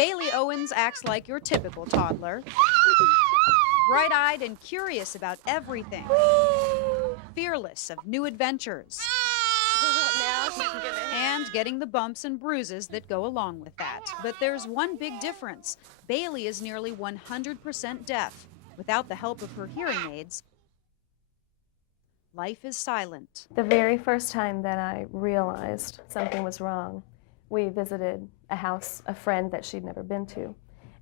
Bailey Owens acts like your typical toddler. Bright-eyed and curious about everything. Fearless of new adventures. And getting the bumps and bruises that go along with that. But there's one big difference. Bailey is nearly 100% deaf. Without the help of her hearing aids, life is silent. The very first time that I realized something was wrong, we visited a house, a friend that she'd never been to.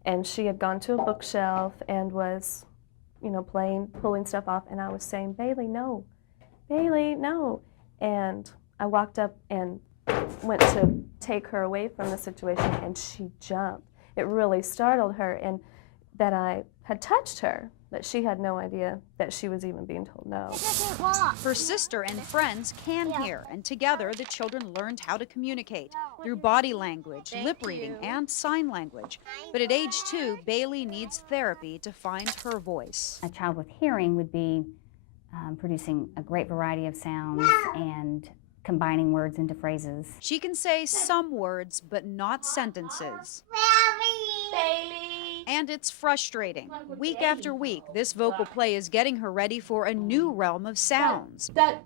And she had gone to a bookshelf and was, pulling stuff off. And I was saying, Bailey, no. Bailey, no. And I walked up and went to take her away from the situation, and she jumped. It really startled her, and that I had touched her, that she had no idea that she was even being told no. Her sister and friends can hear, and together the children learned how to communicate through body language, lip reading, and sign language. But at age 2, Bailey needs therapy to find her voice. A child with hearing would be producing a great variety of sounds and combining words into phrases. She can say some words, but not sentences. Bailey. And it's frustrating. Week after week, this vocal play is getting her ready for a new realm of sounds. But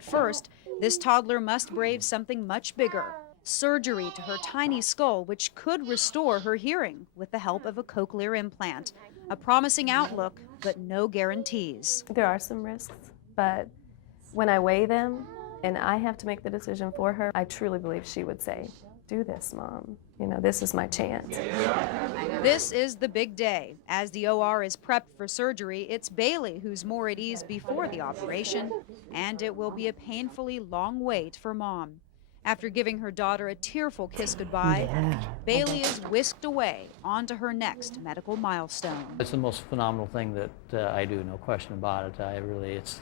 first, this toddler must brave something much bigger. Surgery to her tiny skull, which could restore her hearing with the help of a cochlear implant. A promising outlook, but no guarantees. There are some risks, but when I weigh them and I have to make the decision for her, I truly believe she would say, do this, Mom. This is my chance. This is the big day. As the OR is prepped for surgery, it's Bailey who's more at ease before the operation, and it will be a painfully long wait for Mom. After giving her daughter a tearful kiss goodbye, Bailey is whisked away onto her next medical milestone. It's the most phenomenal thing that I do, no question about it. It's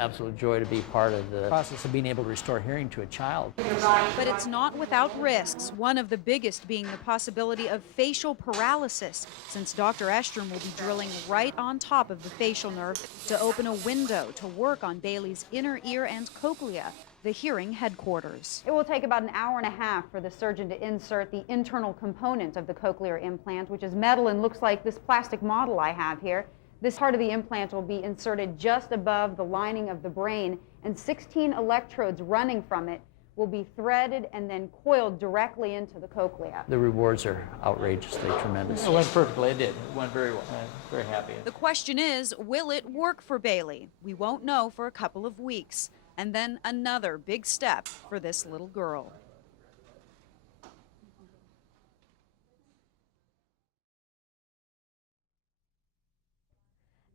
absolute joy to be part of the process of being able to restore hearing to a child. But it's not without risks, one of the biggest being the possibility of facial paralysis, since Dr. Estrom will be drilling right on top of the facial nerve to open a window to work on Bailey's inner ear and cochlea, the hearing headquarters. It will take about an hour and a half for the surgeon to insert the internal component of the cochlear implant, which is metal and looks like this plastic model I have here. This part of the implant will be inserted just above the lining of the brain, and 16 electrodes running from it will be threaded and then coiled directly into the cochlea. The rewards are outrageously tremendous. It went perfectly. It did. It went very well. I'm very happy. The question is, will it work for Bailey? We won't know for a couple of weeks. And then another big step for this little girl.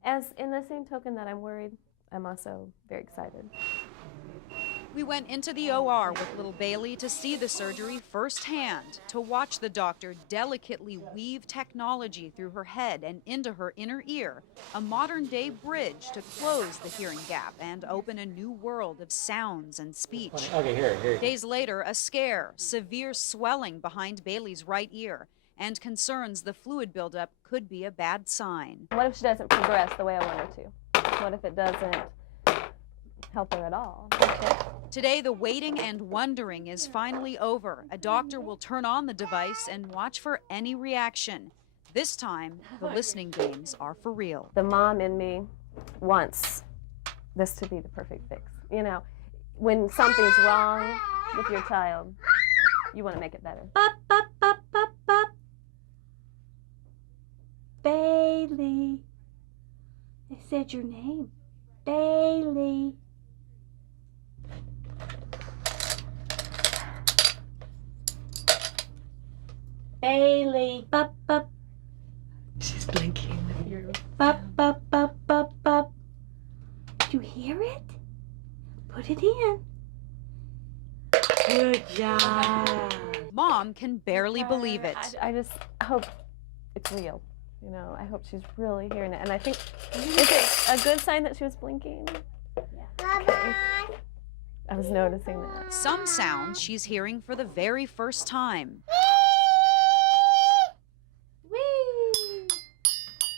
As in the same token that I'm worried, I'm also very excited. We went into the OR with little Bailey to see the surgery firsthand, to watch the doctor delicately weave technology through her head and into her inner ear, a modern-day bridge to close the hearing gap and open a new world of sounds and speech. Okay, here. Days later, a scare, severe swelling behind Bailey's right ear, and concerns the fluid buildup could be a bad sign. What if she doesn't progress the way I want her to? What if it doesn't help her at all? Okay. Today, the waiting and wondering is finally over. A doctor will turn on the device and watch for any reaction. This time, the listening games are for real. The mom in me wants this to be the perfect fix. When something's wrong with your child, you want to make it better. Bailey. I said your name. Bailey. Bailey. Bup, bup. She's blinking. Bup, bup, bup, bup, bup. You hear it? Put it in. Good job. Mom can barely believe it. I just hope it's real. I hope she's really hearing it. And I think, is it a good sign that she was blinking? Yeah. I was noticing that. Some sounds she's hearing for the very first time.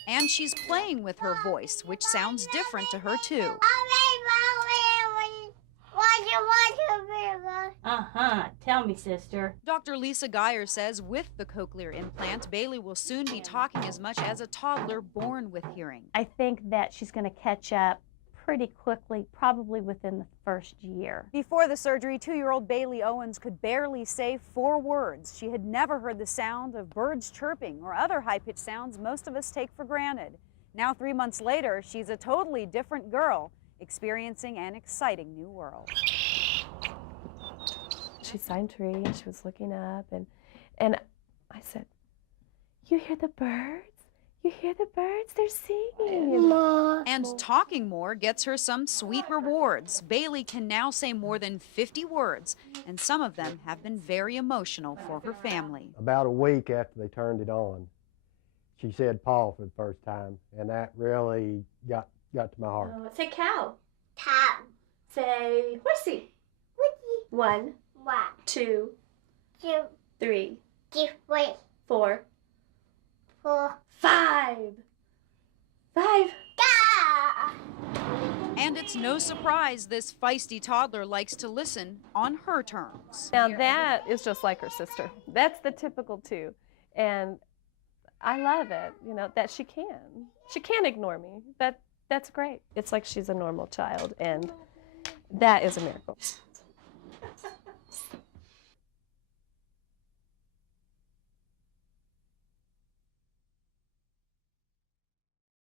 And she's playing with her voice, which sounds different to her too. Tell me, sister. Dr. Lisa Geyer says with the cochlear implant, Bailey will soon be talking as much as a toddler born with hearing. I think that she's going to catch up pretty quickly, probably within the first year. Before the surgery, 2-year-old Bailey Owens could barely say 4 words. She had never heard the sound of birds chirping or other high-pitched sounds most of us take for granted. Now, 3 months later, she's a totally different girl, experiencing an exciting new world. She signed Tree and she was looking up and I said, "You hear the birds? You hear the birds? They're singing." And talking more gets her some sweet rewards. Bailey can now say more than 50 words, and some of them have been very emotional for her family. About a week after they turned it on, she said "paw" for the first time, and that really got to my heart. Say cow. Cow. Say horsey. Horsey. 1, 2, 3, 4, 5. 5. And it's no surprise this feisty toddler likes to listen on her terms. Now that is just like her sister. That's the typical 2. And I love it, you know, that she can ignore me. That's great. It's like she's a normal child, and that is a miracle.